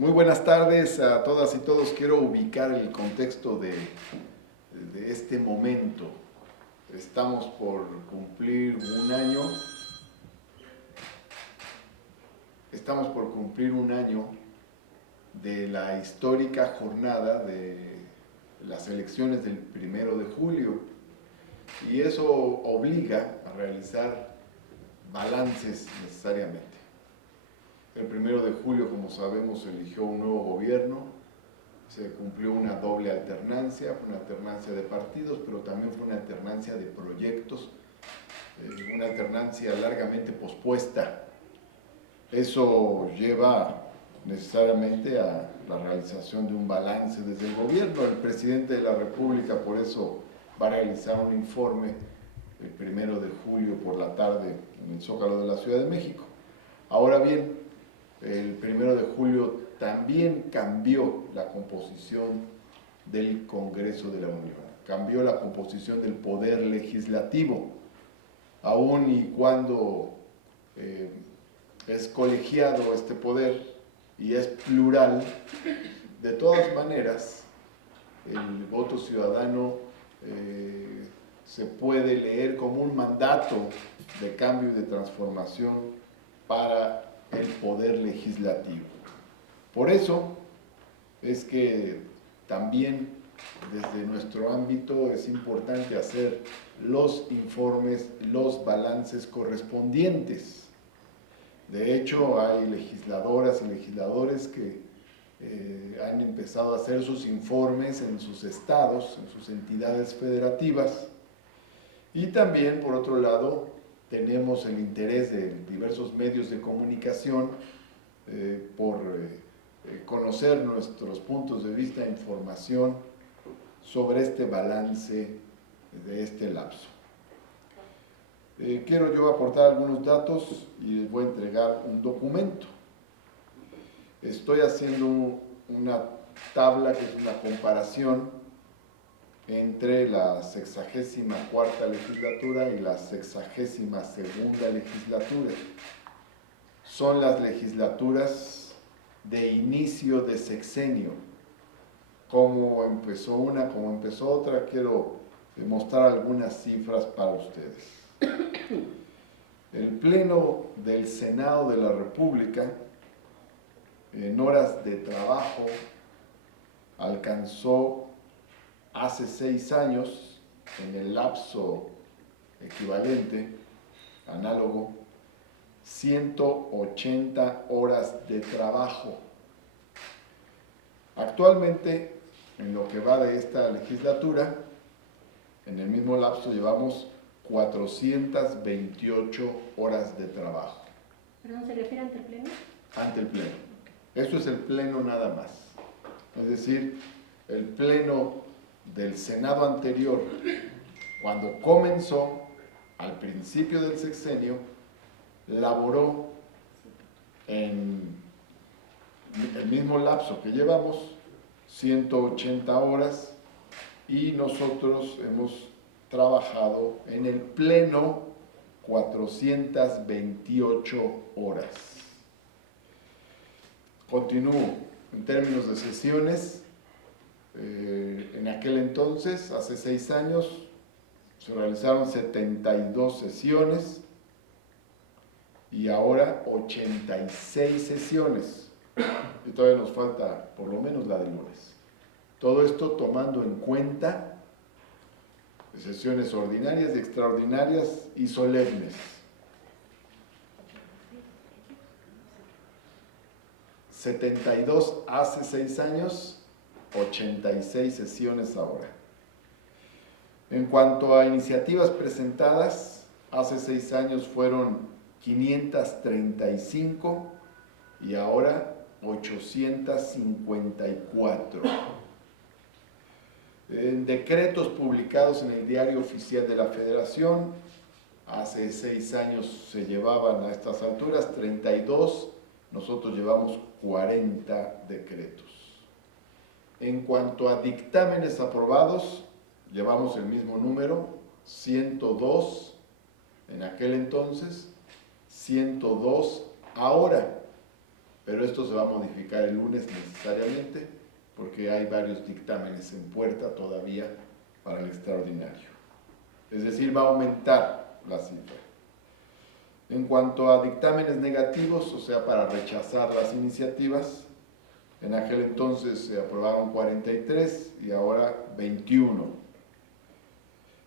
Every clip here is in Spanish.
Muy buenas tardes a todas y todos. Quiero ubicar el contexto de este momento. Estamos por cumplir un año. Estamos por cumplir un año de la histórica jornada de las elecciones del 1 de julio. Y eso obliga a realizar balances necesariamente. El 1 de julio, como sabemos, se eligió un nuevo gobierno, se cumplió una doble alternancia, fue una alternancia de partidos, pero también fue una alternancia de proyectos, una alternancia largamente pospuesta. Eso lleva necesariamente a la realización de un balance desde el gobierno. El presidente de la República por eso va a realizar un informe el 1 de julio por la tarde en el Zócalo de la Ciudad de México. Ahora bien, el 1 de julio también cambió la composición del Congreso de la Unión, cambió la composición del Poder Legislativo, aun y cuando es colegiado este poder y es plural. De todas maneras, el voto ciudadano se puede leer como un mandato de cambio y de transformación para el poder legislativo. Por eso es que también desde nuestro ámbito es importante hacer los informes, los balances correspondientes. De hecho, hay legisladoras y legisladores que han empezado a hacer sus informes en sus estados, en sus entidades federativas. Y también, por otro lado, tenemos el interés de diversos medios de comunicación por conocer nuestros puntos de vista e información sobre este balance de este lapso. Quiero yo aportar algunos datos y les voy a entregar un documento. Estoy haciendo una tabla que es una comparación entre la 64ª legislatura y la 62ª legislatura. Son las legislaturas de inicio de sexenio. Como empezó una, como empezó otra, quiero mostrar algunas cifras para ustedes. El Pleno del Senado de la República, en horas de trabajo, alcanzó hace 6 años, en el lapso equivalente, análogo, 180 horas de trabajo. Actualmente, en lo que va de esta legislatura, en el mismo lapso llevamos 428 horas de trabajo. ¿Perdón, se refiere ante el Pleno? Ante el Pleno. Esto es el Pleno nada más. Es decir, el Pleno del Senado anterior, cuando comenzó, al principio del sexenio, laboró en el mismo lapso que llevamos, 180 horas, y nosotros hemos trabajado en el Pleno 428 horas. Continúo. En términos de sesiones, en aquel entonces, hace 6 años, se realizaron 72 sesiones y ahora 86 sesiones. Y todavía nos falta por lo menos la de lunes. Todo esto tomando en cuenta sesiones ordinarias, extraordinarias y solemnes. 72 hace 6 años, 86 sesiones ahora. En cuanto a iniciativas presentadas, hace 6 años fueron 535 y ahora 854. En decretos publicados en el Diario Oficial de la Federación, hace 6 años se llevaban a estas alturas 32, nosotros llevamos 40 decretos. En cuanto a dictámenes aprobados, llevamos el mismo número, 102 en aquel entonces, 102 ahora. pero esto se va a modificar el lunes necesariamente porque hay varios dictámenes en puerta todavía para el extraordinario. Es decir, va a aumentar la cifra. En cuanto a dictámenes negativos, o sea, para rechazar las iniciativas, en aquel entonces se aprobaron 43 y ahora 21.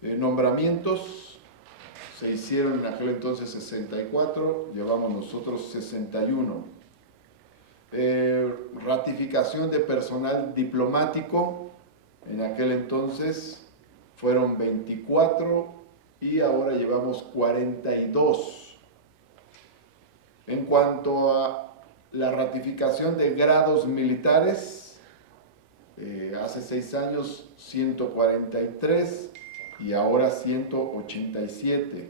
Nombramientos se hicieron en aquel entonces 64, llevamos nosotros 61. Ratificación de personal diplomático, en aquel entonces fueron 24 y ahora llevamos 42. En cuanto a la ratificación de grados militares, hace 6 años 143 y ahora 187.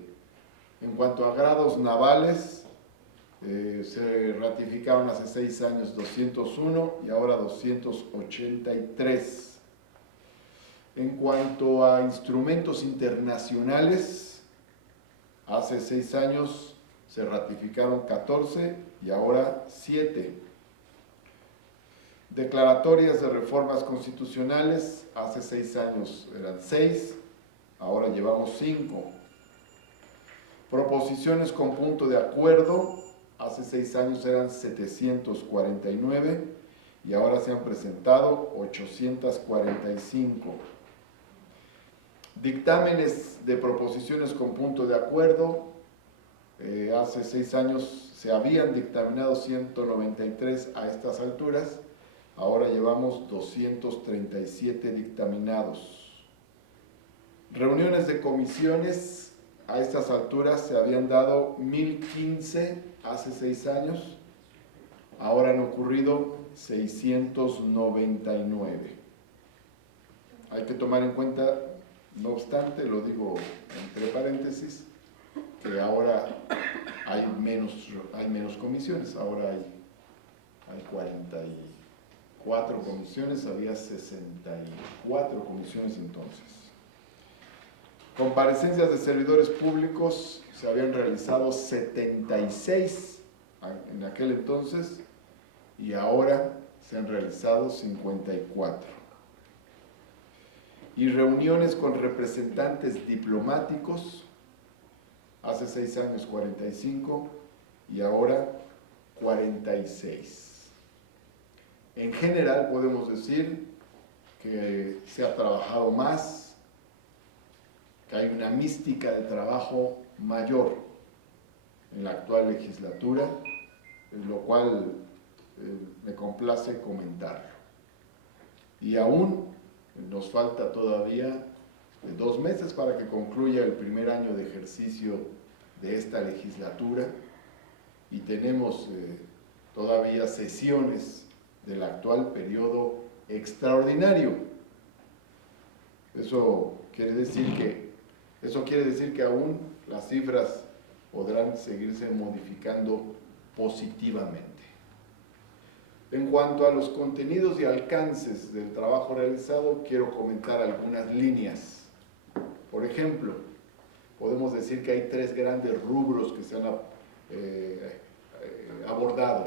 En cuanto a grados navales, se ratificaron hace 6 años 201 y ahora 283. En cuanto a instrumentos internacionales, hace 6 años se ratificaron 14 y ahora 7. Declaratorias de reformas constitucionales, hace 6 años eran 6, ahora llevamos 5. Proposiciones con punto de acuerdo, hace 6 años eran 749 y ahora se han presentado 845. Dictámenes de proposiciones con punto de acuerdo, hace 6 años se habían dictaminado 193 a estas alturas, ahora llevamos 237 dictaminados. Reuniones de comisiones, a estas alturas se habían dado 1015 hace 6 años, ahora han ocurrido 699. Hay que tomar en cuenta, no obstante, lo digo entre paréntesis, que ahora hay menos comisiones, ahora hay 44 comisiones, había 64 comisiones entonces. Comparecencias de servidores públicos, se habían realizado 76 en aquel entonces y ahora se han realizado 54. Y reuniones con representantes diplomáticos, hace 6 años 45 y ahora 46. En general podemos decir que se ha trabajado más, que hay una mística de trabajo mayor en la actual legislatura, lo cual me complace comentarlo. Y aún nos falta todavía 2 meses para que concluya el primer año de ejercicio de esta legislatura y tenemos todavía sesiones del actual periodo extraordinario. Eso quiere decir que aún las cifras podrán seguirse modificando positivamente. En cuanto a los contenidos y alcances del trabajo realizado, quiero comentar algunas líneas. Por ejemplo, podemos decir que hay 3 grandes rubros que se han abordado.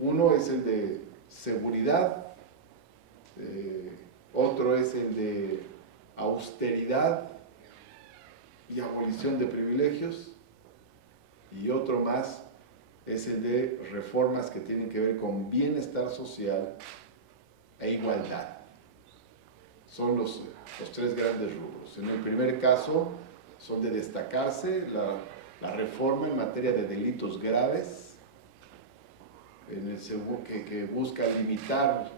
Uno es el de seguridad, otro es el de austeridad y abolición de privilegios, y otro más es el de reformas que tienen que ver con bienestar social e igualdad. Son los 3 grandes rubros. En el primer caso son de destacarse la reforma en materia de delitos graves, en el segundo que busca limitar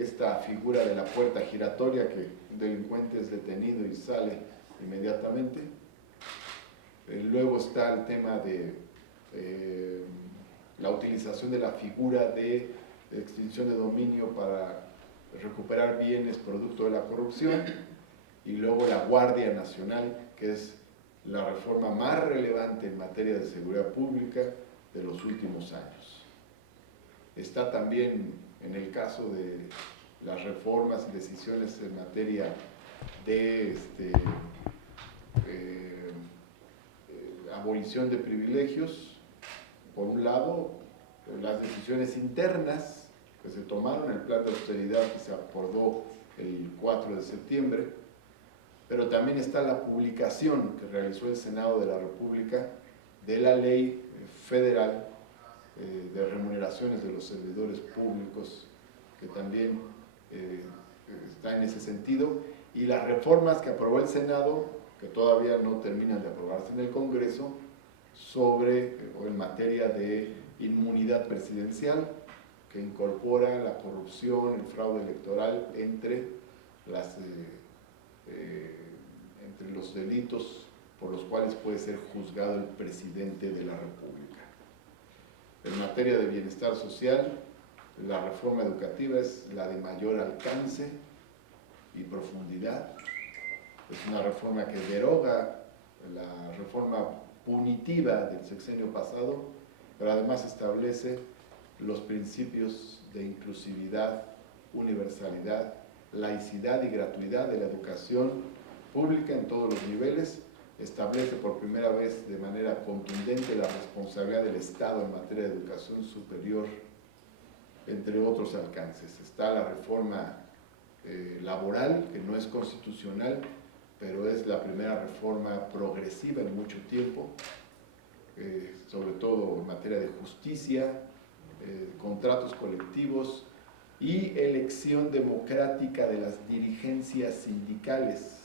esta figura de la puerta giratoria, que un delincuente es detenido y sale inmediatamente. Luego está el tema de la utilización de la figura de extinción de dominio para recuperar bienes producto de la corrupción, y luego la Guardia Nacional, que es la reforma más relevante en materia de seguridad pública de los últimos años. Está también en el caso de las reformas y decisiones en materia de abolición de privilegios, por un lado, las decisiones internas que se tomaron, el plan de austeridad que se acordó el 4 de septiembre, pero también está la publicación que realizó el Senado de la República de la Ley Federal de Remuneraciones de los Servidores Públicos, que también está en ese sentido, y las reformas que aprobó el Senado, que todavía no terminan de aprobarse en el Congreso, o en materia de inmunidad presidencial, que incorpora la corrupción, el fraude electoral entre los delitos por los cuales puede ser juzgado el presidente de la República. En materia de bienestar social, la reforma educativa es la de mayor alcance y profundidad. Es una reforma que deroga la reforma punitiva del sexenio pasado, pero además establece los principios de inclusividad, universalidad, laicidad y gratuidad de la educación pública en todos los niveles. Establece por primera vez de manera contundente la responsabilidad del Estado en materia de educación superior, entre otros alcances. Está la reforma laboral, que no es constitucional, pero es la primera reforma progresiva en mucho tiempo, sobre todo en materia de justicia, contratos colectivos y elección democrática de las dirigencias sindicales.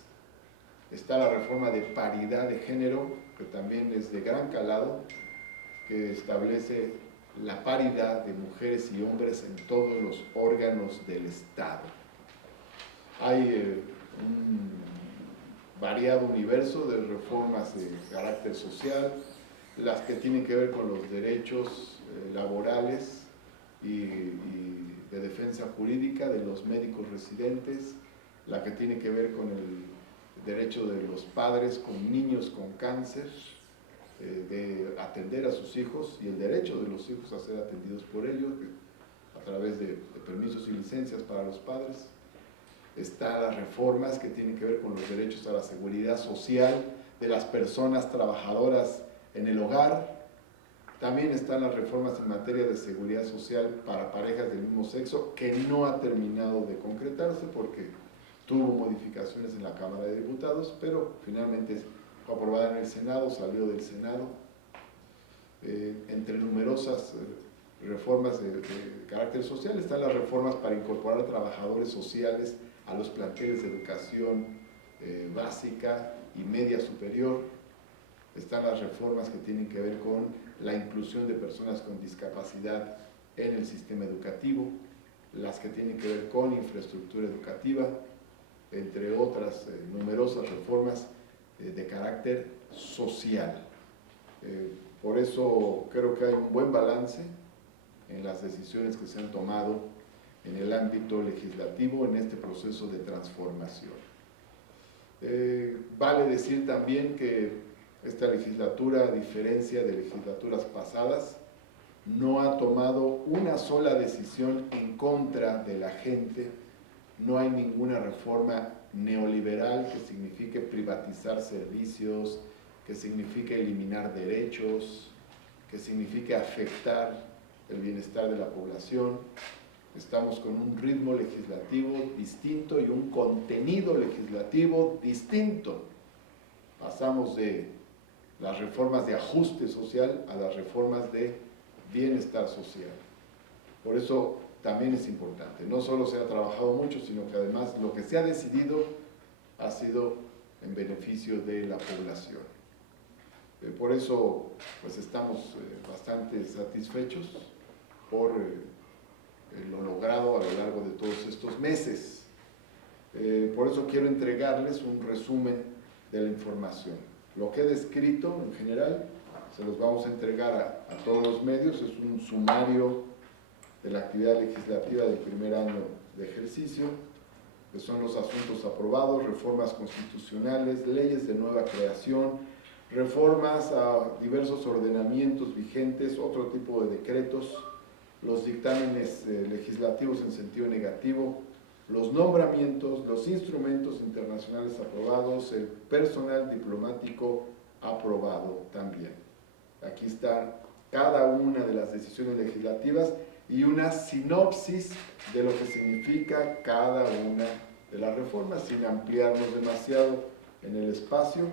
Está la reforma de paridad de género, que también es de gran calado, que establece la paridad de mujeres y hombres en todos los órganos del Estado. Hay un variado universo de reformas de carácter social, las que tienen que ver con los derechos laborales y de defensa jurídica de los médicos residentes, la que tiene que ver con el derecho de los padres con niños con cáncer, de atender a sus hijos y el derecho de los hijos a ser atendidos por ellos a través de permisos y licencias para los padres. Están las reformas que tienen que ver con los derechos a la seguridad social de las personas trabajadoras en el hogar. También están las reformas en materia de seguridad social para parejas del mismo sexo, que no ha terminado de concretarse porque tuvo modificaciones en la Cámara de Diputados, pero finalmente fue aprobada en el Senado, salió del Senado. Entre numerosas reformas de carácter social están las reformas para incorporar trabajadores sociales a los planteles de educación básica y media superior. Están las reformas que tienen que ver con la inclusión de personas con discapacidad en el sistema educativo, las que tienen que ver con infraestructura educativa, entre otras numerosas reformas de carácter social. Por eso creo que hay un buen balance en las decisiones que se han tomado en el ámbito legislativo en este proceso de transformación. Vale decir también que esta legislatura, a diferencia de legislaturas pasadas, no ha tomado una sola decisión en contra de la gente. No hay ninguna reforma neoliberal que signifique privatizar servicios, que signifique eliminar derechos, que signifique afectar el bienestar de la población. Estamos con un ritmo legislativo distinto y un contenido legislativo distinto. Pasamos de las reformas de ajuste social a las reformas de bienestar social. Por eso también es importante. No solo se ha trabajado mucho, sino que además lo que se ha decidido ha sido en beneficio de la población. Por eso pues estamos bastante satisfechos por lo logrado a lo largo de todos estos meses. Por eso quiero entregarles un resumen de la información. Lo que he descrito en general se los vamos a entregar a todos los medios, es un sumario de la actividad legislativa del primer año de ejercicio, que son los asuntos aprobados, reformas constitucionales, leyes de nueva creación, reformas a diversos ordenamientos vigentes, otro tipo de decretos, los dictámenes legislativos en sentido negativo, los nombramientos, los instrumentos internacionales aprobados, el personal diplomático aprobado también. Aquí está cada una de las decisiones legislativas y una sinopsis de lo que significa cada una de las reformas, sin ampliarnos demasiado en el espacio.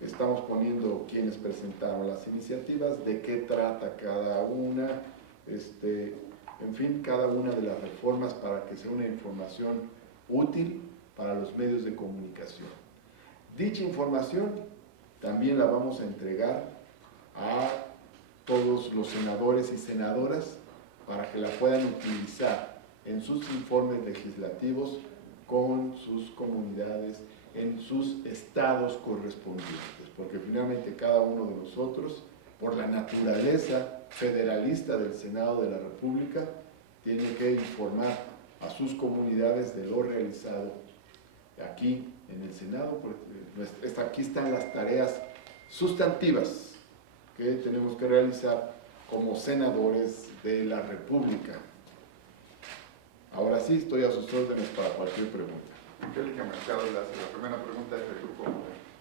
Estamos poniendo quienes presentaron las iniciativas, de qué trata cada una, en fin, cada una de las reformas para que sea una información útil para los medios de comunicación. Dicha información también la vamos a entregar a todos los senadores y senadoras para que la puedan utilizar en sus informes legislativos con sus comunidades, en sus estados correspondientes, porque finalmente cada uno de nosotros, por la naturaleza federalista del Senado de la República, tiene que informar a sus comunidades de lo realizado aquí en el Senado, porque aquí están las tareas sustantivas que tenemos que realizar como senadores de la República. Ahora sí, estoy a sus órdenes para cualquier pregunta. Angélica Mercado le hace la primera pregunta del Grupo Modelo.